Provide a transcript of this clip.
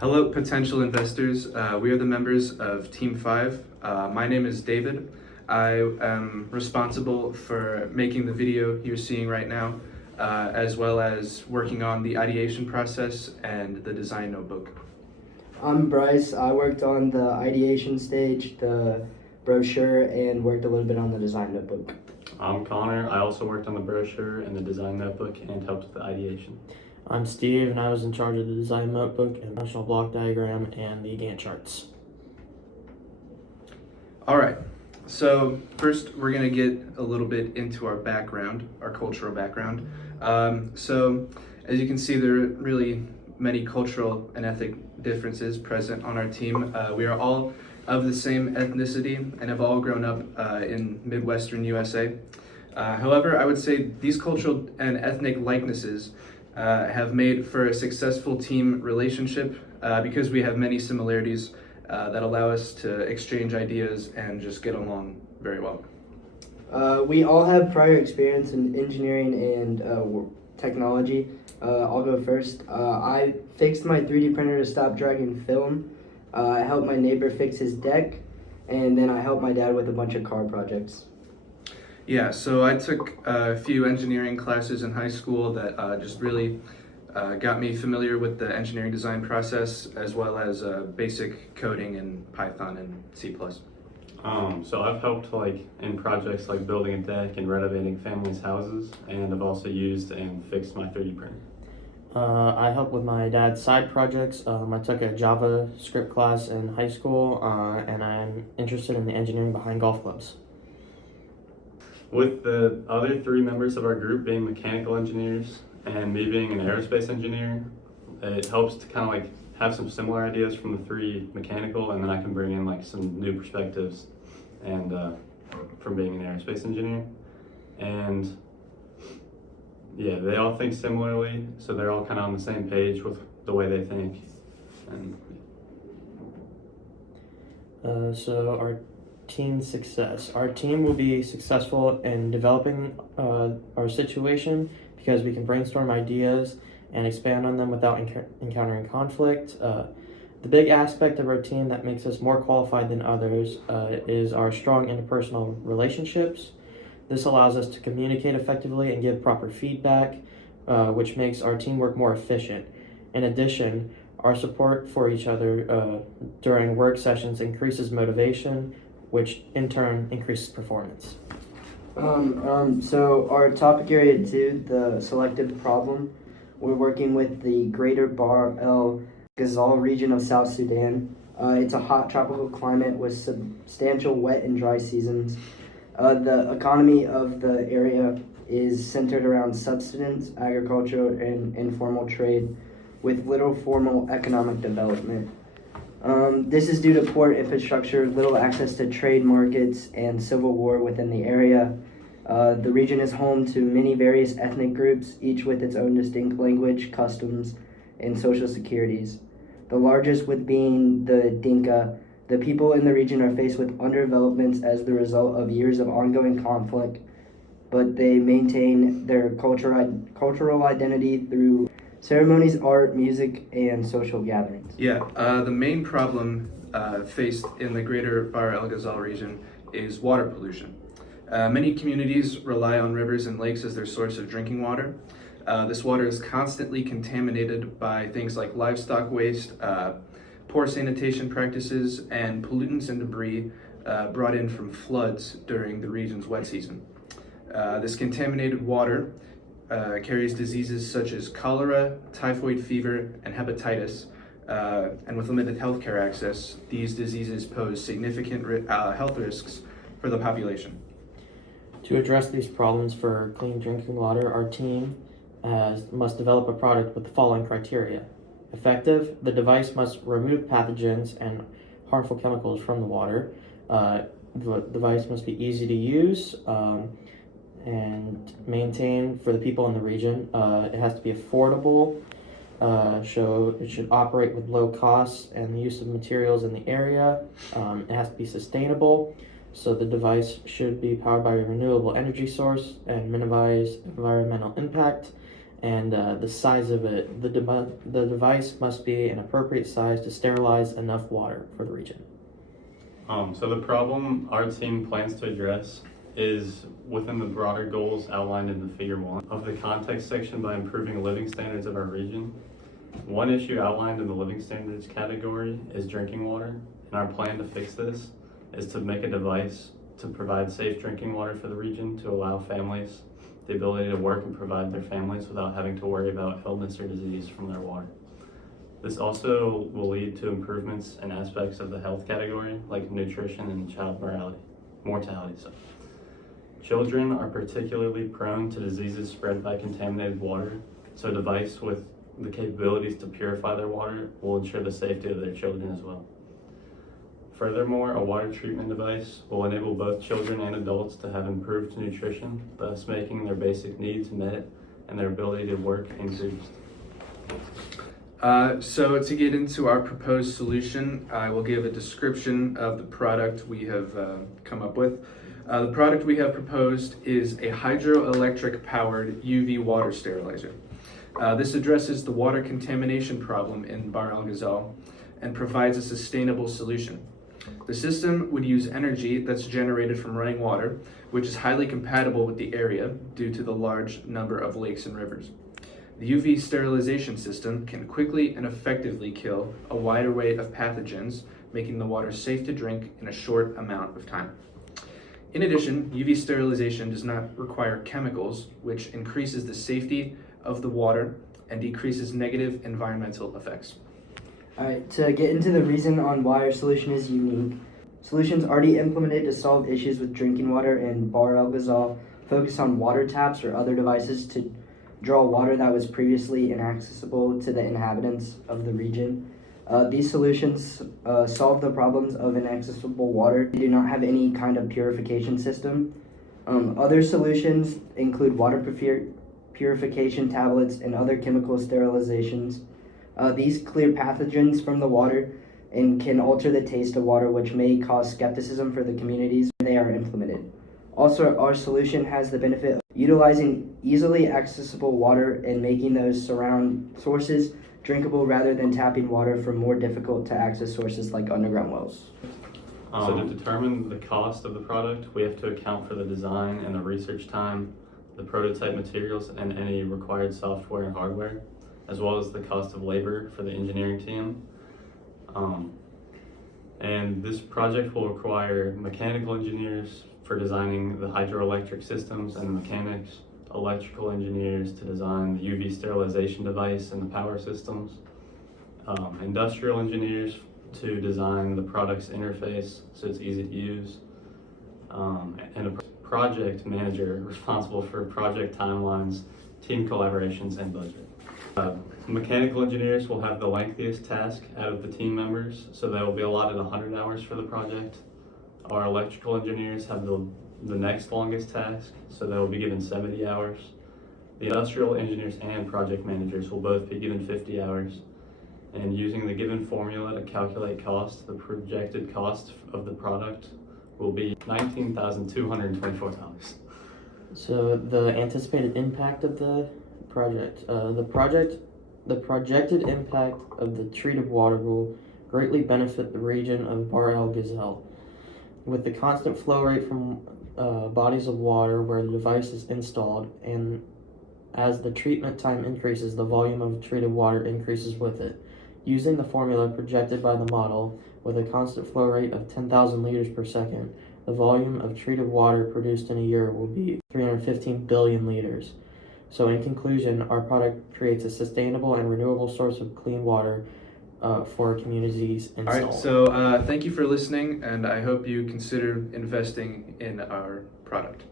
Hello, potential investors. We are the members of Team 5. My name is David. I am responsible for making the video you're seeing right now, as well as working on the ideation process and the design notebook. I'm Bryce. I worked on the ideation stage, the brochure, and worked a little bit on the design notebook. I'm Connor. I also worked on the brochure and the design notebook and helped with the ideation. I'm Steve, and I was in charge of the design notebook and functional block diagram and the Gantt charts. All right, so first we're gonna get a little bit into our background, our cultural background. So as you can see, there are really many cultural and ethnic differences present on our team. We are all of the same ethnicity and have all grown up in Midwestern USA. However, I would say these cultural and ethnic likenesses have made for a successful team relationship because we have many similarities that allow us to exchange ideas and just get along very well. We all have prior experience in engineering and technology. I'll go first. I fixed my 3D printer to stop dragging film. I helped my neighbor fix his deck, and then I helped my dad with a bunch of car projects. Yeah, so I took a few engineering classes in high school that just really got me familiar with the engineering design process, as well as basic coding in Python and C++. So I've helped in projects like building a deck and renovating families' houses, and I've also used and fixed my 3D printer. I helped with my dad's side projects. I took a JavaScript class in high school, and I'm interested in the engineering behind golf clubs. With the other three members of our group being mechanical engineers and me being an aerospace engineer, it helps to kind of have some similar ideas from the three mechanical, and then I can bring in some new perspectives and from being an aerospace engineer. And yeah, they all think similarly, so they're all kind of on the same page with the way they think. And So our team success. Our team will be successful in developing our situation because we can brainstorm ideas and expand on them without encountering conflict. The big aspect of our team that makes us more qualified than others is our strong interpersonal relationships. This allows us to communicate effectively and give proper feedback, which makes our teamwork more efficient. In addition, our support for each other during work sessions increases motivation, which in turn increases performance. So our topic area 2, the selective problem, we're working with the Greater Bahr el Ghazal region of South Sudan. It's a hot tropical climate with substantial wet and dry seasons. The economy of the area is centered around subsistence, agriculture, and informal trade, with little formal economic development. This is due to poor infrastructure, little access to trade markets, and civil war within the area. The region is home to many various ethnic groups, each with its own distinct language, customs, and social securities. The largest with being the Dinka. The people in the region are faced with underdevelopments as the result of years of ongoing conflict, but they maintain their cultural identity through ceremonies, art, music, and social gatherings. Yeah, the main problem faced in the Greater Bahr el Ghazal region is water pollution. Many communities rely on rivers and lakes as their source of drinking water. This water is constantly contaminated by things like livestock waste, poor sanitation practices, and pollutants and debris brought in from floods during the region's wet season. This contaminated water carries diseases such as cholera, typhoid fever, and hepatitis, and with limited healthcare access, these diseases pose significant health risks for the population. To address these problems for clean drinking water, our team must develop a product with the following criteria. Effective, the device must remove pathogens and harmful chemicals from the water. The device must be easy to use and maintain for the people in the region. It has to be affordable, so it should operate with low costs and the use of materials in the area. It has to be sustainable, so the device should be powered by a renewable energy source and minimize environmental impact. and the size of it. The device must be an appropriate size to sterilize enough water for the region. So the problem our team plans to address is within the broader goals outlined in the Figure 1 of the context section by improving living standards of our region. One issue outlined in the living standards category is drinking water, and our plan to fix this is to make a device to provide safe drinking water for the region to allow families the ability to work and provide their families without having to worry about illness or disease from their water. This also will lead to improvements in aspects of the health category like nutrition and child mortality. Children are particularly prone to diseases spread by contaminated water, so a device with the capabilities to purify their water will ensure the safety of their children as well. Furthermore, a water treatment device will enable both children and adults to have improved nutrition, thus making their basic needs met and their ability to work increased. So to get into our proposed solution, I will give a description of the product we have come up with. The product we have proposed is a hydroelectric powered UV water sterilizer. This addresses the water contamination problem in Bahr el Ghazal and provides a sustainable solution. The system would use energy that's generated from running water, which is highly compatible with the area due to the large number of lakes and rivers. The UV sterilization system can quickly and effectively kill a wide array of pathogens, making the water safe to drink in a short amount of time. In addition, UV sterilization does not require chemicals, which increases the safety of the water and decreases negative environmental effects. All right, to get into the reason on why our solution is unique, solutions already implemented to solve issues with drinking water in Bahr el Ghazal focus on water taps or other devices to draw water that was previously inaccessible to the inhabitants of the region. These solutions solve the problems of inaccessible water. They do not have any kind of purification system. Other solutions include water purification tablets and other chemical sterilizations. These clear pathogens from the water and can alter the taste of water, which may cause skepticism for the communities when they are implemented. Also, our solution has the benefit of utilizing easily accessible water and making those surround sources drinkable rather than tapping water from more difficult to access sources like underground wells. So to determine the cost of the product, we have to account for the design and the research time, the prototype materials, and any required software and hardware, as well as the cost of labor for the engineering team. And this project will require mechanical engineers for designing the hydroelectric systems and mechanics, electrical engineers to design the UV sterilization device and the power systems, industrial engineers to design the product's interface so it's easy to use, and a project manager responsible for project timelines, team collaborations, and budget. Mechanical engineers will have the lengthiest task out of the team members, so they will be allotted 100 hours for the project. Our electrical engineers have the next longest task, so they will be given 70 hours. The industrial engineers and project managers will both be given 50 hours. And using the given formula to calculate cost, the projected cost of the product will be $19,224. So the anticipated impact of the project. The projected impact of the treated water will greatly benefit the region of Bahr el Ghazal. With the constant flow rate from bodies of water where the device is installed, and as the treatment time increases, the volume of treated water increases with it. Using the formula projected by the model, with a constant flow rate of 10,000 liters per second, the volume of treated water produced in a year will be 315 billion liters. So in conclusion, our product creates a sustainable and renewable source of clean water for communities and All right, so thank you for listening, and I hope you consider investing in our product.